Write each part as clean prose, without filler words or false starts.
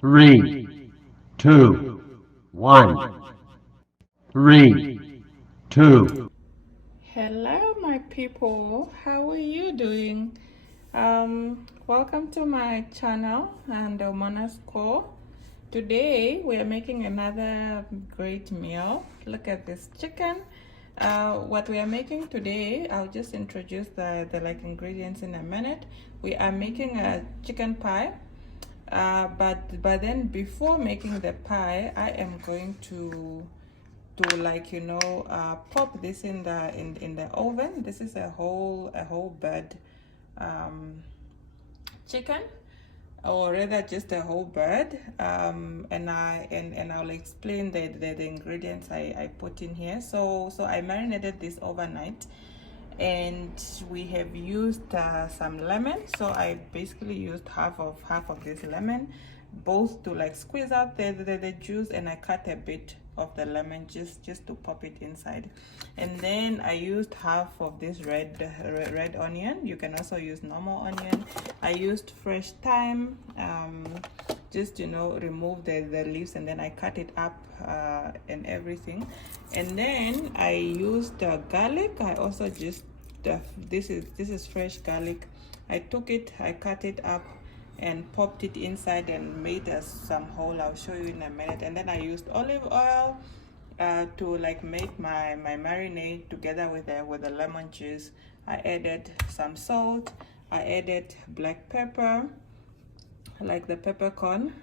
Three, two, one. Three, two. Hello, my people. How are you doing? Welcome to my channel, Ndeumona-Scho. Today we are making another great meal. Look at this chicken. What we are making today, I'll just introduce the ingredients in a minute. We are making a chicken pie. But then before making the pie, I am going to pop this in the oven. This is a whole bird chicken, or rather just a whole bird, and I'll explain the ingredients I put in here. So I marinated this overnight, and we have used some lemon. So I basically used half of this lemon, both to squeeze out the juice, and I cut a bit of the lemon just to pop it inside. And then I used half of this red onion. You can also use normal onion. I used fresh thyme, just remove the leaves, and then I cut it up and everything. And then I used garlic. I also just this is fresh garlic. I took it, I cut it up and popped it inside and made some hole. I'll show you in a minute. And then I used olive oil to make my marinade together with the lemon juice. I added some salt. I added black pepper, like the peppercorn,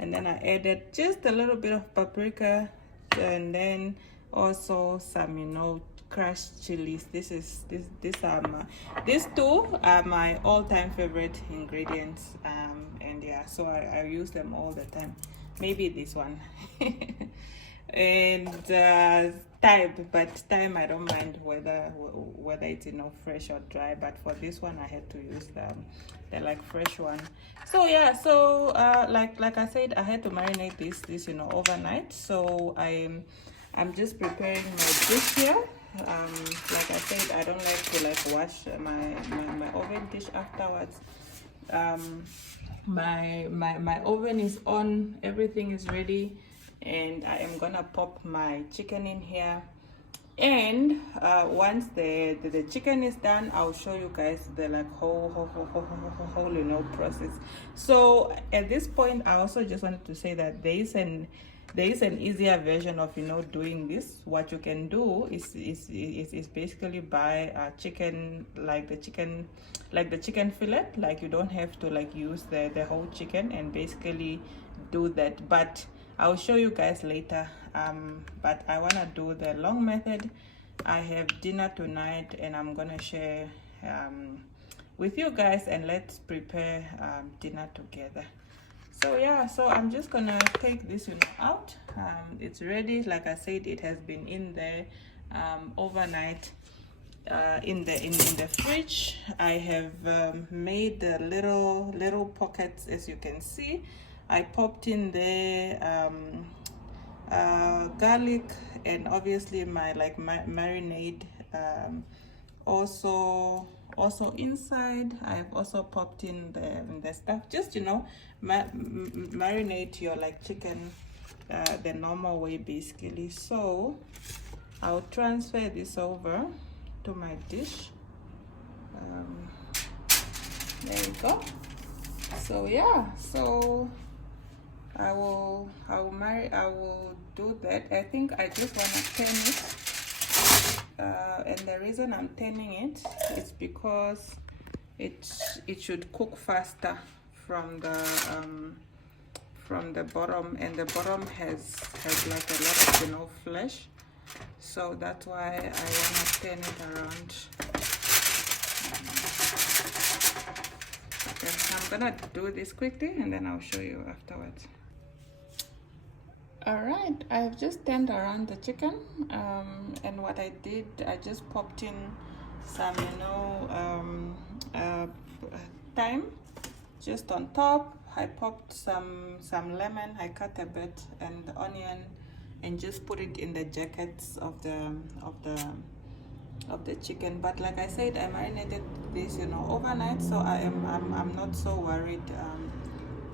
and then I added just a little bit of paprika, and then also some crushed chilies. These two are my all-time favorite ingredients, and yeah, so I use them all the time. Maybe this one. And thyme I don't mind whether it's fresh or dry, but for this one I had to use the fresh one. So yeah, so like I said, I had to marinate this overnight. So I'm just preparing my dish here. Like I said, I don't like to wash my oven dish afterwards. My oven is on, everything is ready, and I am gonna pop my chicken in here. And once the chicken is done, I'll show you guys the whole process. So at this point, I also just wanted to say that there is an easier version of doing this. What you can do is basically buy a chicken, like the chicken fillet. You don't have to use the whole chicken and basically do that, but I'll show you guys later. But I want to do the long method. I have dinner tonight, and I'm gonna share with you guys, and let's prepare dinner together. So yeah, so I'm just gonna take this out. It's ready. Like I said, it has been in there overnight in the fridge. I have made the little pockets, as you can see. I popped in there garlic, and obviously my marinade, also inside. I've also popped in the stuff. Just marinate your chicken the normal way basically. So I'll transfer this over to my dish. There we go. So yeah, so I will do that. I think I just want to turn it, and the reason I'm turning it is because it should cook faster from the bottom, and the bottom has a lot of flesh. So that's why I want to turn it around. Okay, I'm gonna do this quickly, and then I'll show you afterwards. All right, I've just turned around the chicken, and what I did, I just popped in some thyme just on top. I popped some lemon. I cut a bit, and the onion, and just put it in the jackets of the chicken. But like I said, I marinated this overnight, so I'm not so worried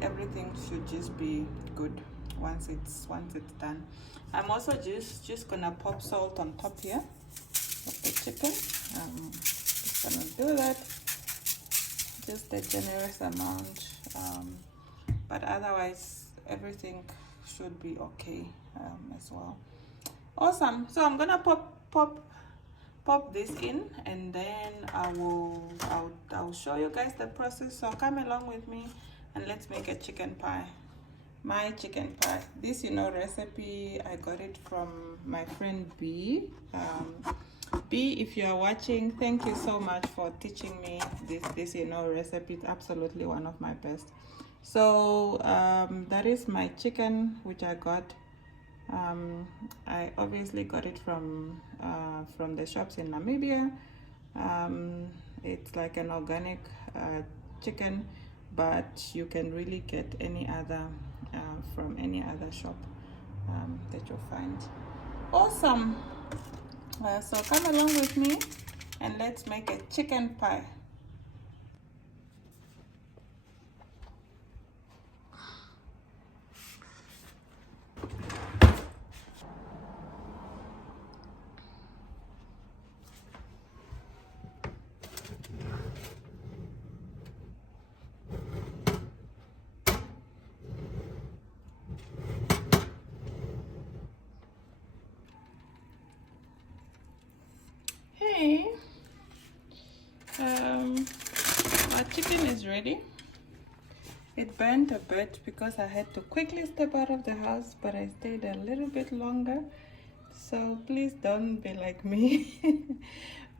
everything should just be good once it's done. I'm also just gonna pop salt on top here of the chicken. Just gonna do that, just a generous amount, but otherwise everything should be okay as well. Awesome. So I'm gonna pop this in, and then I'll show you guys the process. So come along with me and let's make a chicken pie. My chicken pie, this recipe, I got it from my friend B. B, if you are watching, thank you so much for teaching me this recipe. It's absolutely one of my best. So that is my chicken, which I got. I obviously got it from the shops in Namibia. It's like an organic chicken, but you can really get any other from any other shop that you'll find. Awesome. So come along with me and let's make a chicken pie. Hey, our chicken is ready. It burnt a bit because I had to quickly step out of the house, but I stayed a little bit longer, so please don't be like me.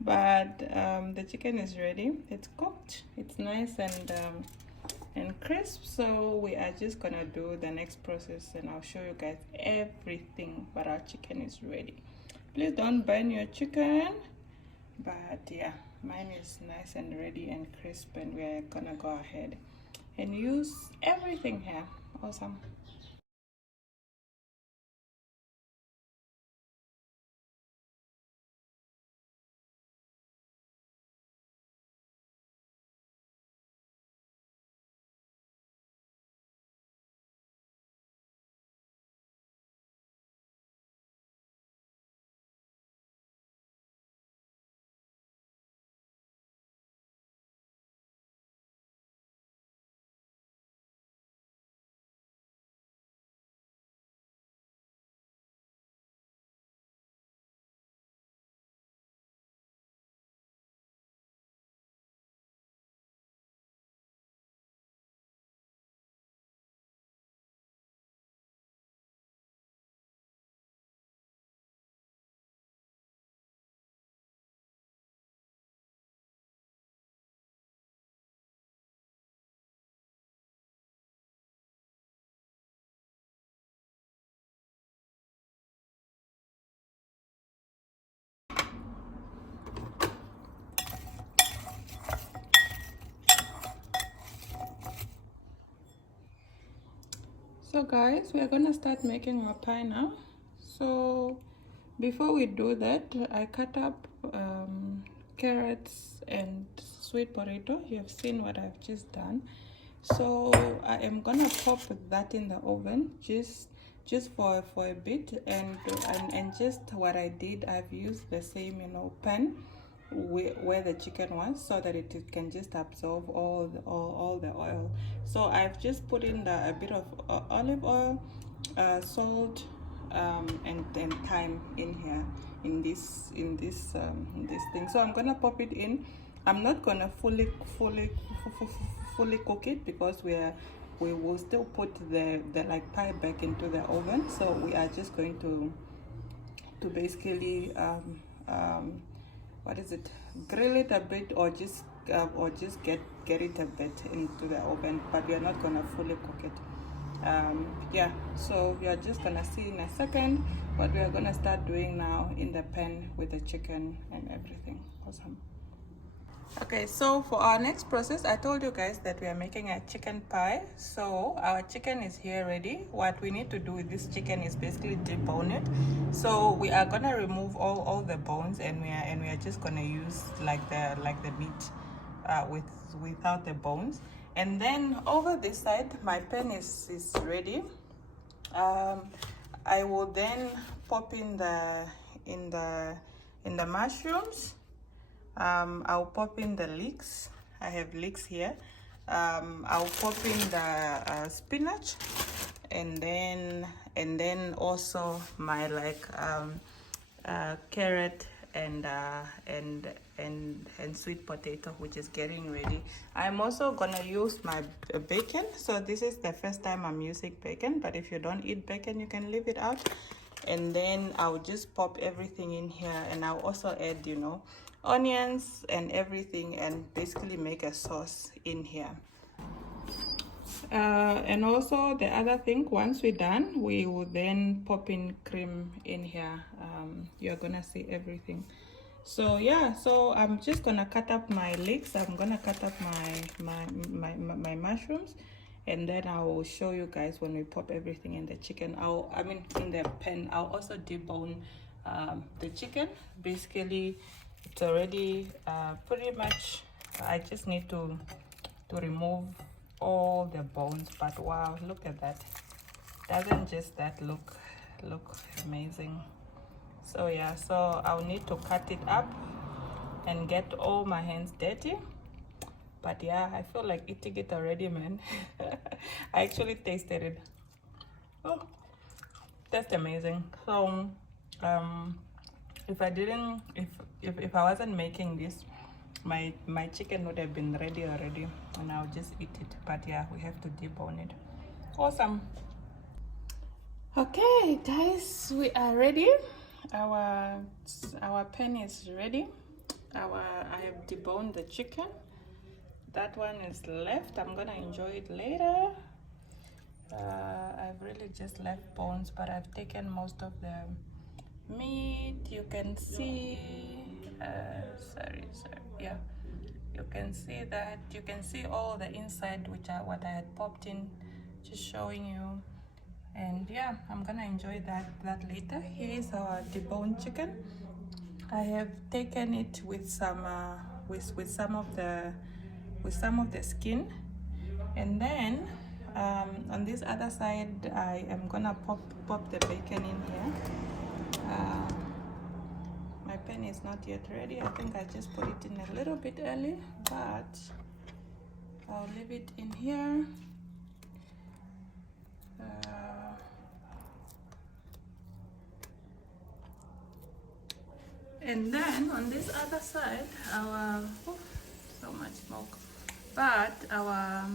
But the chicken is ready. It's cooked, it's nice and crisp. So we are just gonna do the next process, and I'll show you guys everything, but our chicken is ready. Please don't burn your chicken. But yeah, mine is nice and ready and crisp, and we're gonna go ahead and use everything here. Awesome. So guys, we are gonna start making our pie now. So before we do that, I cut up carrots and sweet potato. You have seen what I've just done. So I am gonna pop that in the oven just for a bit, and just what I did, I've used the same pan where the chicken was, so that it can just absorb all the oil. So I've just put in a bit of olive oil, salt, and thyme in here in this thing. So I'm gonna pop it in. I'm not gonna fully cook it, because we will still put the like pie back into the oven. So we are just going to basically what is it, grill it a bit, or just get it a bit into the oven, but we are not gonna fully cook it. Yeah, so we are just gonna see in a second what we are gonna start doing now in the pan with the chicken and everything. Awesome. Okay, so for our next process, I told you guys that we are making a chicken pie. So our chicken is here ready. What we need to do with this chicken is basically debone it. So we are gonna remove all the bones, and we are just gonna use like the meat without the bones. And then over this side, my pan is ready. I will then pop in the mushrooms. I'll pop in the leeks. I have leeks here. I'll pop in the spinach, and then also my like carrot and sweet potato, which is getting ready. I'm also gonna use my bacon. So this is the first time I'm using bacon, but if you don't eat bacon, you can leave it out. And then I'll just pop everything in here, and I'll also add, you know, onions and everything, and basically make a sauce in here. And also the other thing, once we're done, we will then pop in cream in here. You're gonna see everything. So yeah, so I'm just gonna cut up my leeks. I'm gonna cut up my mushrooms, and then I will show you guys when we pop everything in the chicken. In the pan. I'll also debone the chicken. Basically, it's already pretty much. I just need to remove all the bones, but wow, look at that. Doesn't just that look amazing? So yeah, so I'll need to cut it up and get all my hands dirty. But yeah, I feel like eating it already, man. I actually tasted it. Oh, that's amazing. So if I wasn't making this, my chicken would have been ready already, and I'll just eat it. But yeah, we have to debone it. Awesome. Okay guys, we are ready. Our pan is ready. I have deboned the chicken. That one is left. I'm gonna enjoy it later. I've really just left bones, but I've taken most of the meat. You can see yeah, you can see that. You can see all the inside, which are what I had popped in, just showing you. And yeah, I'm gonna enjoy that later. Here is our deboned chicken. I have taken it with some with some of the skin, and then on this other side I am gonna pop the bacon in here. My pan is not yet ready. I think I just put it in a little bit early, but I'll leave it in here. And then on this other side, so much smoke, but our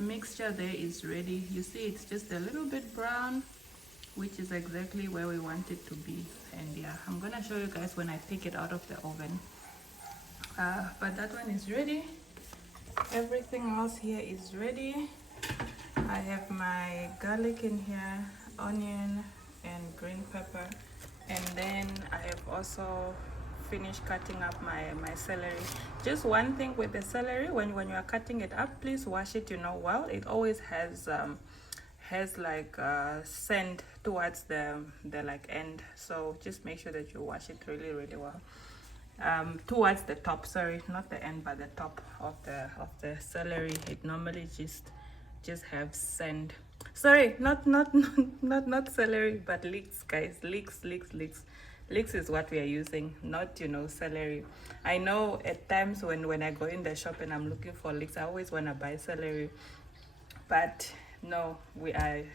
mixture there is ready. You see, it's just a little bit brown, which is exactly where we want it to be. And yeah, I'm gonna show you guys when I take it out of the oven. But that one is ready. Everything else here is ready. I have my garlic in here, onion and green pepper, and then I have also finished cutting up my celery. Just one thing with the celery, when you are cutting it up, please wash it, you know, well. It always has like sand towards the like end, so just make sure that you wash it really well. Towards the top, sorry, not the end but the top of the celery. It normally just have sand. Sorry, not celery, but leeks, guys. Leeks is what we are using, not, you know, celery. I know at times when I go in the shop and I'm looking for leeks, I always want to buy celery, but no,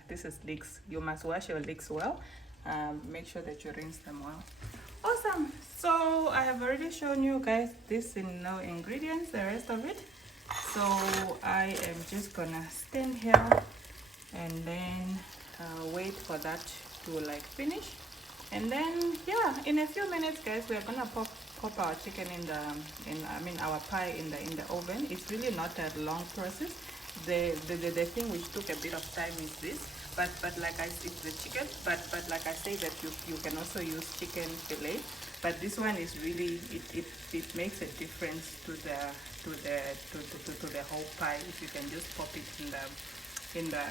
this is leeks. You must wash your leeks well. Make sure that you rinse them well. Awesome. So I have already shown you guys this in no ingredients, the rest of it. So I am just gonna stand here and then wait for that to like finish, and then yeah, in a few minutes guys, we are gonna pop our chicken our pie in the oven. It's really not a long process. The thing which took a bit of time is this, but like it's the chicken, but like I say that you can also use chicken fillet, but this one is really, it makes a difference to the whole pie if you can just pop it in the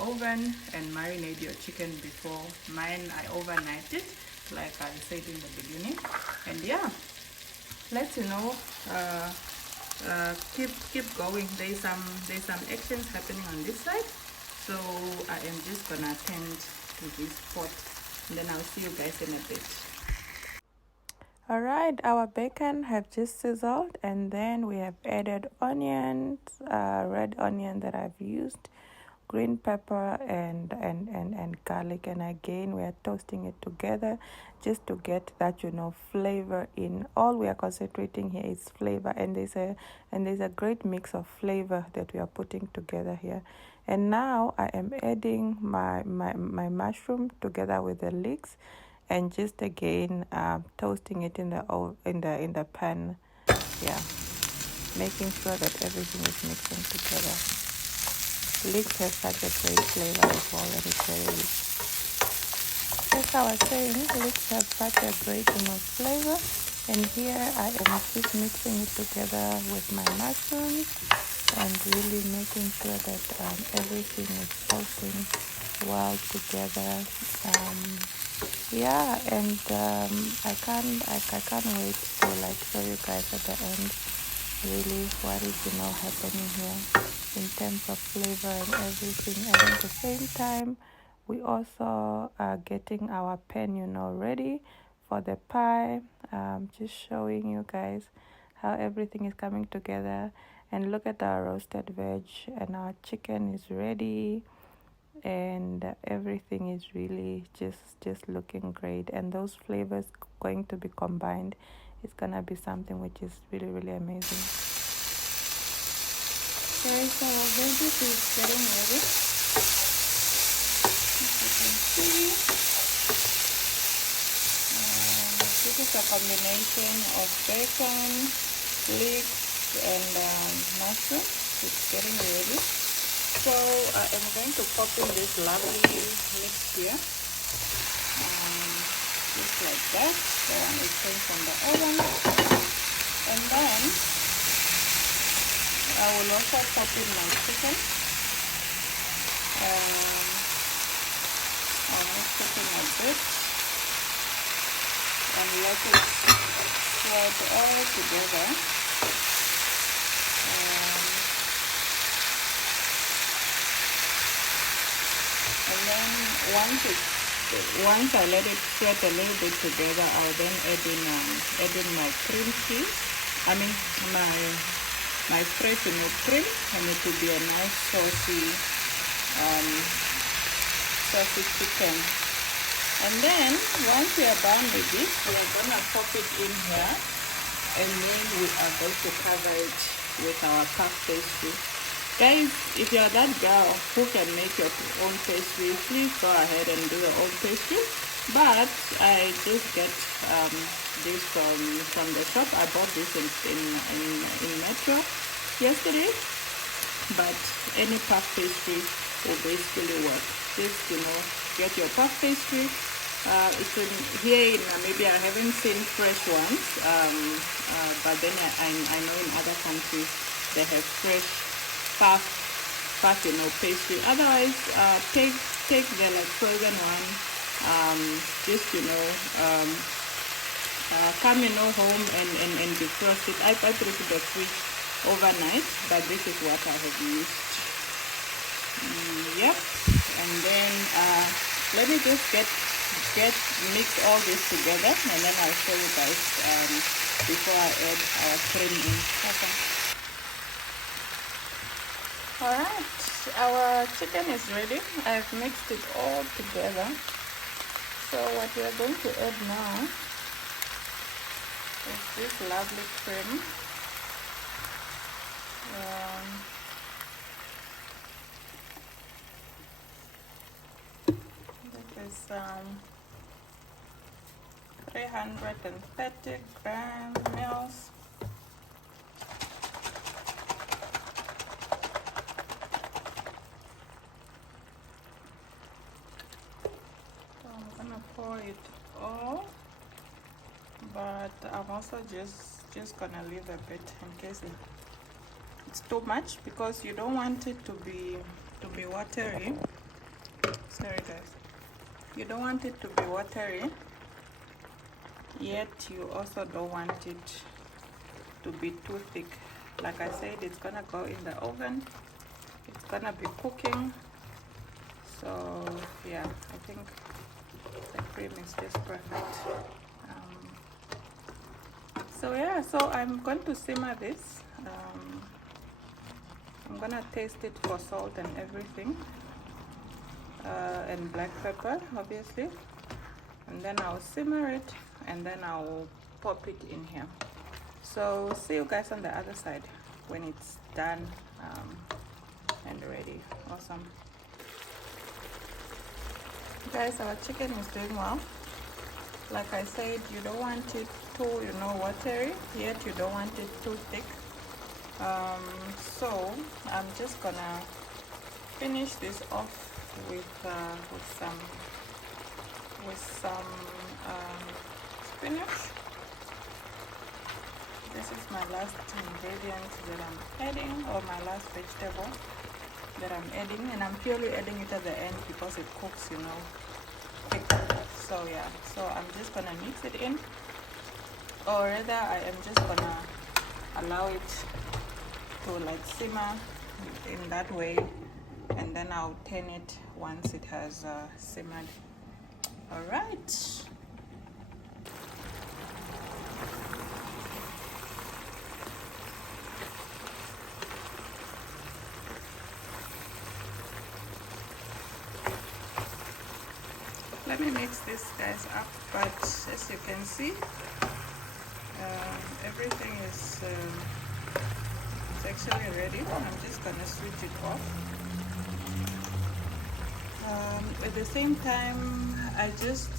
oven and marinate your chicken before. Mine, I overnight it, like I said in the beginning. And yeah, let you know keep going. There's some actions happening on this side, so I am just gonna attend to this pot, and then I'll see you guys in a bit. All right, our bacon have just sizzled, and then we have added onions, red onion that I've used, green pepper, and garlic. And again, we are toasting it together just to get that, you know, flavor in. All we are concentrating here is flavor, and there's a great mix of flavor that we are putting together here. And now I am adding my mushroom together with the leeks, and just again toasting it in the pan. Yeah, making sure that everything is mixing together. Leeks has such a great flavor as well, let me tell you. As I was saying, leeks have such a great, you know, flavor. And here I am just mixing it together with my mushrooms and really making sure that everything is toasting well together. Yeah, and I can't wait to like show you guys at the end really what is, you know, happening here in terms of flavor and everything. And at the same time, we also are getting our pan, you know, ready for the pie. Just showing you guys how everything is coming together. And look at our roasted veg, and our chicken is ready, and everything is really just looking great. And those flavors going to be combined, it's gonna be something which is really, really amazing. Okay, so our veggies is getting ready. As you can see, this is a combination of bacon, leeks, and mushroom. It's getting ready. So I am going to pop in this lovely mix here, just like that. The one is came from the oven, and then I will also pop in my chicken. I'll mix it in a bit and let it spread all together. And then once I let it spread a little bit together, I'll then add in my cream cheese. I mean my fresh milk cream, and it will be a nice saucy chicken. And then once we are done with this, we are gonna pop it in here, and then we are going to cover it with our puff pastry. Guys, if you're that girl who can make your own pastry, please go ahead and do your own pastry. But I just get this from the shop. I bought this in Metro yesterday. But any puff pastry will basically work. Just, you know, get your puff pastry. It's here in Namibia. I haven't seen fresh ones, but then I know in other countries they have fresh puff, you know, pastry. Otherwise, take the like frozen one. Just, you know, come, you know, home and defrost it. I put it in the fridge overnight, but this is what I have used. Yep. And then let me just mix all this together, and then I'll show you guys before I add our cream in. Okay. Alright, our chicken is ready. I've mixed it all together. So what we are going to add now is this lovely cream. This is 330 grams. Pour it all, but I'm also just gonna leave a bit in case it's too much, because you don't want it to be watery. Sorry guys, you don't want it to be watery, yet you also don't want it to be too thick. like I said, it's gonna go in the oven. It's gonna be cooking. So yeah, I think the cream is just perfect. So yeah, so I'm going to simmer this. I'm gonna taste it for salt and everything, and black pepper obviously, and then I'll simmer it, and then I'll pop it in here. So see you guys on the other side when it's done and ready. Awesome. Guys, our chicken is doing well. Like I said, you don't want it too, watery, yet you don't want it too thick. So I'm just gonna finish this off with some spinach. This is my last ingredient that I'm adding, or my last vegetable that I'm adding, and I'm purely adding it at the end because it cooks, thick. So yeah, so I'm just gonna mix it in, or rather I am just gonna allow it to like simmer in that way, and then I'll turn it once it has simmered. All right. Let me mix this guys up, but as you can see, everything is it's actually ready. I'm just gonna switch it off. At the same time, I just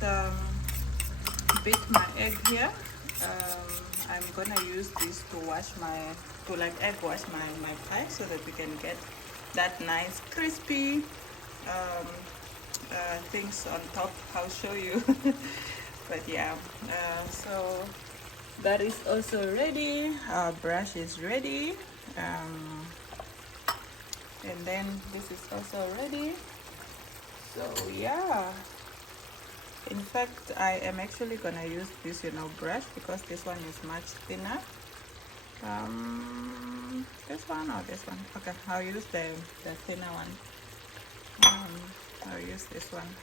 beat my egg here. I'm gonna use this to egg wash my pie, so that we can get that nice crispy things on top. I'll show you. But yeah, so that is also ready. Our brush is ready, and then this is also ready. So yeah, in fact I am actually gonna use this brush, because this one is much thinner. This one or this one? Okay, I'll use the thinner one. I'll use this one,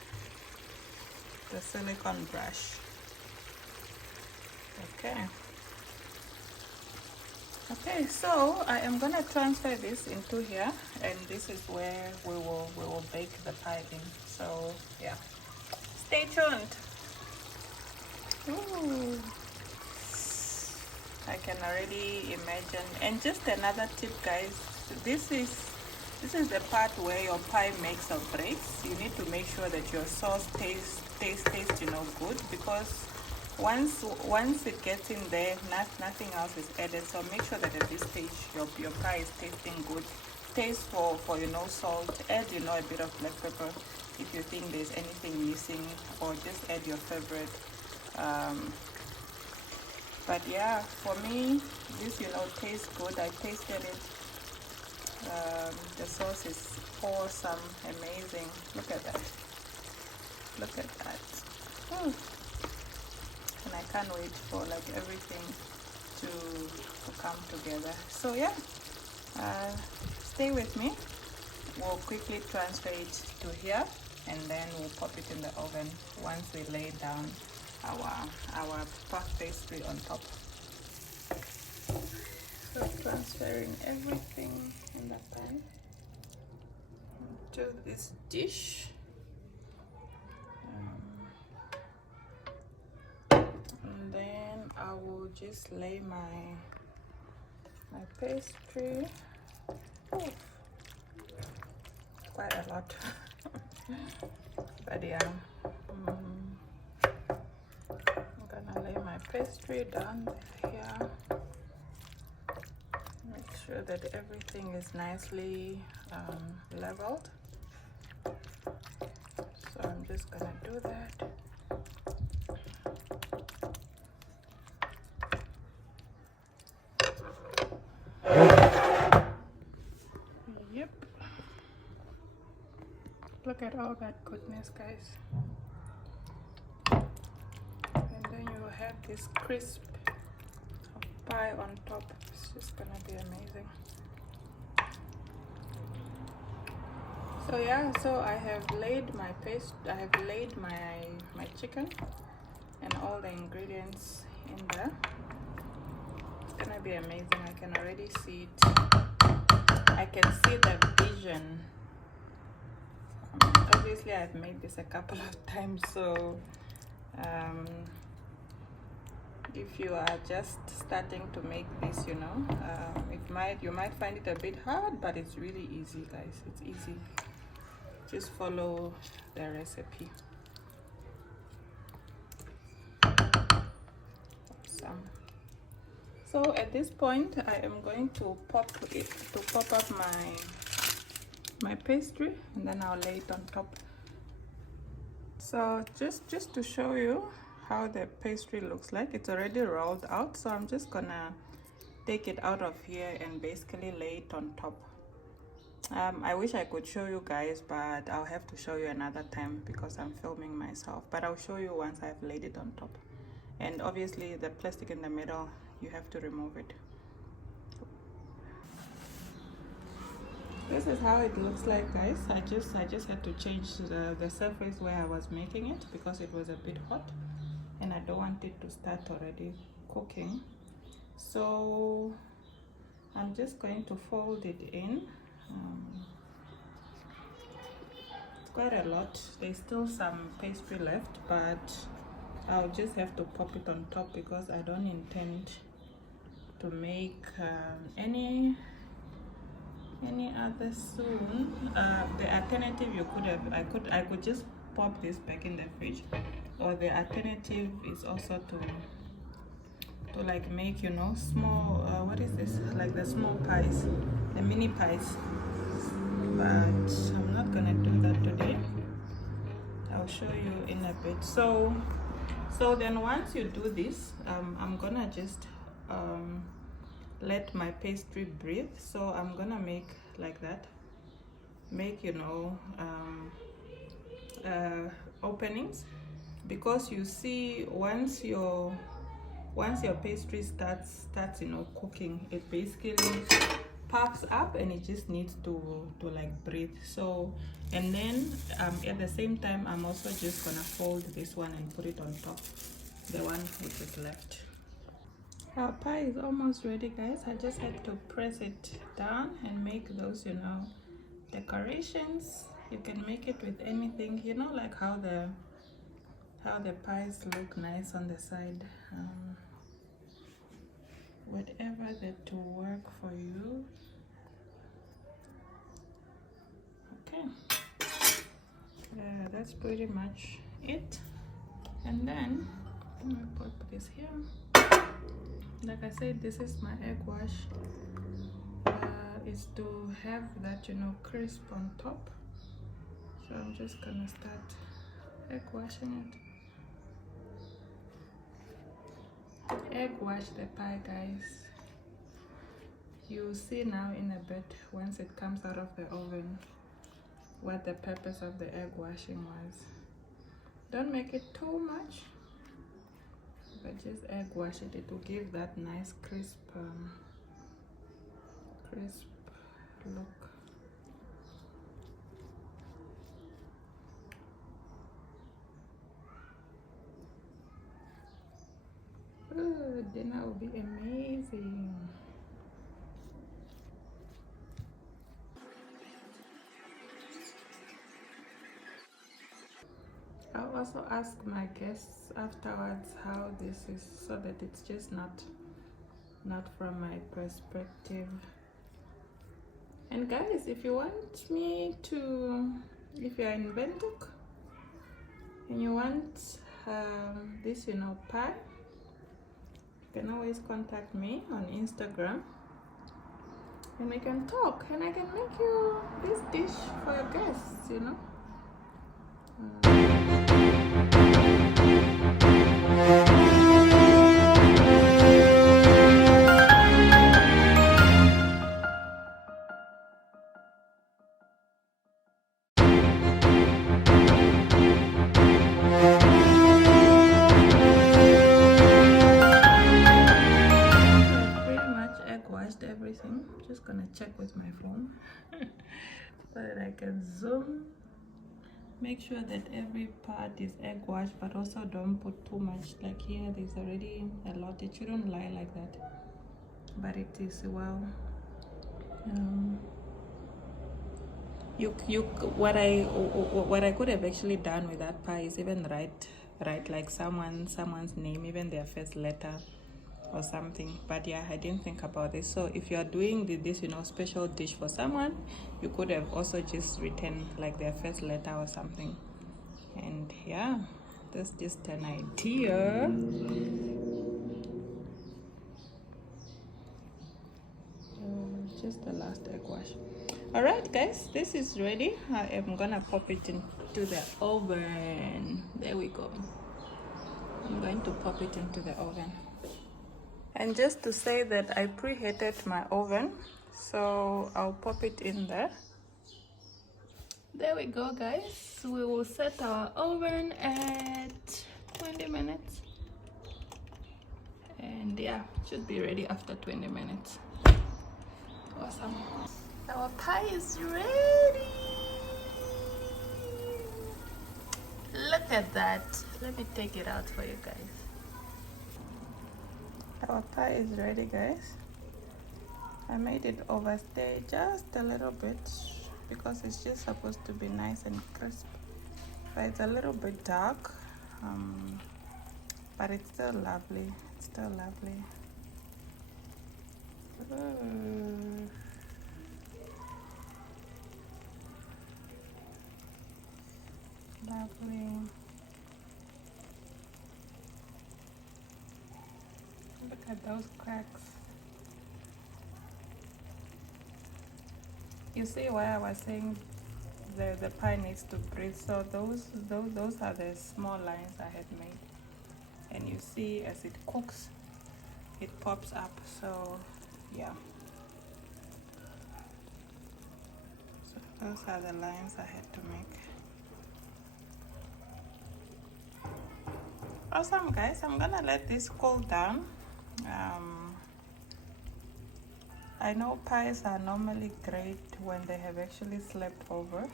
the silicone brush. Okay, so I am gonna transfer this into here, and this is where we will bake the pie in. So yeah, stay tuned. Ooh, I can already imagine. And just another tip, guys, this is the part where your pie makes or breaks. You need to make sure that your sauce tastes good, because once it gets in there, nothing else is added. So make sure that at this stage your pie is tasting good. Taste for salt. Add a bit of black pepper if you think there's anything missing, or just add your favorite. But yeah, for me, this tastes good. I tasted it. The sauce is awesome, amazing. Look at that. Look at that. And I can't wait for like everything to come together. So yeah, stay with me. We'll quickly transfer it to here, and then we'll pop it in the oven once we lay down our puff pastry on top. So transferring everything in the pan into this dish. And then I will just lay my pastry. Ooh, quite a lot. But yeah, I'm gonna lay my pastry down here. Make sure that everything is nicely leveled. So I'm just gonna do that. Yep. Look at all that goodness, guys. And then you have this crisp of pie on top. It's just gonna be amazing. So yeah, so I have laid my paste, I have laid my chicken and all the ingredients in there. It's gonna be amazing. I can already see it. I can see the vision. Obviously I've made this a couple of times, so if you are just starting to make this, you know, you might find it a bit hard, but it's really easy, guys. It's easy. Just follow the recipe. Awesome. So at this point I am going to pop up my pastry, and then I'll lay it on top. So just to show you how the pastry looks like, it's already rolled out, so I'm just gonna take it out of here and basically lay it on top. I wish I could show you guys, but I'll have to show you another time because I'm filming myself, but I'll show you once I've laid it on top. And obviously the plastic in the middle, you have to remove it. This is how it looks like, guys. I just had to change the surface where I was making it because it was a bit hot and I don't want it to start already cooking. So I'm just going to fold it in. It's quite a lot. There's still some pastry left, but I'll just have to pop it on top because I don't intend to make any other soon. The alternative you could have, I could just pop this back in the fridge, or the alternative is also to like make, you know, small what is this, like the small pies, the mini pies, but I'm not gonna do that today. I'll show you in a bit. So then once you do this, I'm gonna just let my pastry breathe. So I'm gonna make like that, make, you know, openings, because you see once your pastry starts, you know, cooking, it basically puffs up and it just needs to like breathe. So, and then at the same time I'm also just gonna fold this one and put it on top, the one which is left. Our pie is almost ready, guys. I just had to press it down and make those, you know, decorations. You can make it with anything, you know, like how the pies look nice on the side. Whatever that to work for you. Okay, that's pretty much it. And then let me put this here. Like I said, this is my egg wash. Is to have that, you know, crisp on top. So I'm just gonna start egg washing it. Egg wash the pie, guys. You'll see now in a bit, once it comes out of the oven, what the purpose of the egg washing was. Don't make it too much, but just egg wash it. It will give that nice crisp look. Oh, dinner will be amazing. I'll also ask my guests afterwards how this is, so that it's just not from my perspective. And guys, if you want me to, if you're in Bentuk and you want this, you know, pie, you can always contact me on Instagram and we can talk, and I can make you this dish for your guests, you know. so that I can zoom. Make sure that every part is egg wash, but also don't put too much. Like here, there's already a lot. It shouldn't lie like that, but it is well. What I could have actually done with that pie is even write like someone's name, even their first letter or something. But yeah, I didn't think about this. So if you are doing this special dish for someone, you could have also just written like their first letter or something. And yeah, that's just an idea. Just the last egg wash. All right guys, this is ready. I am gonna pop it into the oven. There we go. I'm going to pop it into the oven. And just to say that I preheated my oven, so I'll pop it in there. There we go guys. We will set our oven at 20 minutes. And yeah, should be ready after 20 minutes. Awesome. Our pie is ready. Look at that. Let me take it out for you guys. Our pie is ready guys. I made it overstay just a little bit because it's just supposed to be nice and crisp, but it's a little bit dark, but it's still lovely. It's still lovely. Ooh. Lovely. Look at those cracks. You see why I was saying the pie needs to breathe. So those are the small lines I had made, and you see as it cooks, it pops up. So yeah. So those are the lines I had to make. Awesome guys, I'm gonna let this cool down. I know pies are normally great when they have actually slept over,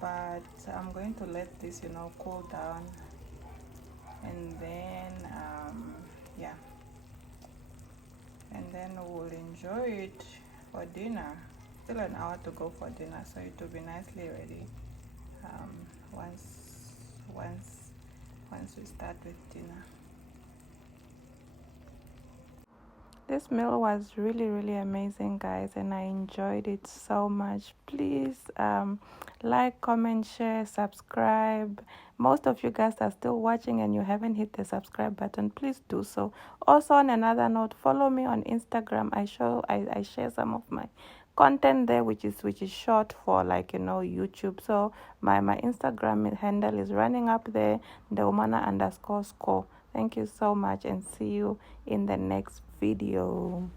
but I'm going to let this cool down, and then yeah, and then we'll enjoy it for dinner. Still an hour to go for dinner, so it will be nicely ready once we start with dinner. This meal was really amazing guys, and I enjoyed it so much. Please like, comment, share, subscribe. Most of you guys are still watching and you haven't hit the subscribe button. Please do so. Also, on another note, follow me on Instagram. I share some of my content there, which is short for YouTube. So my Instagram handle is running up there, Ndeumona_Scho. Thank you so much, and see you in the next video.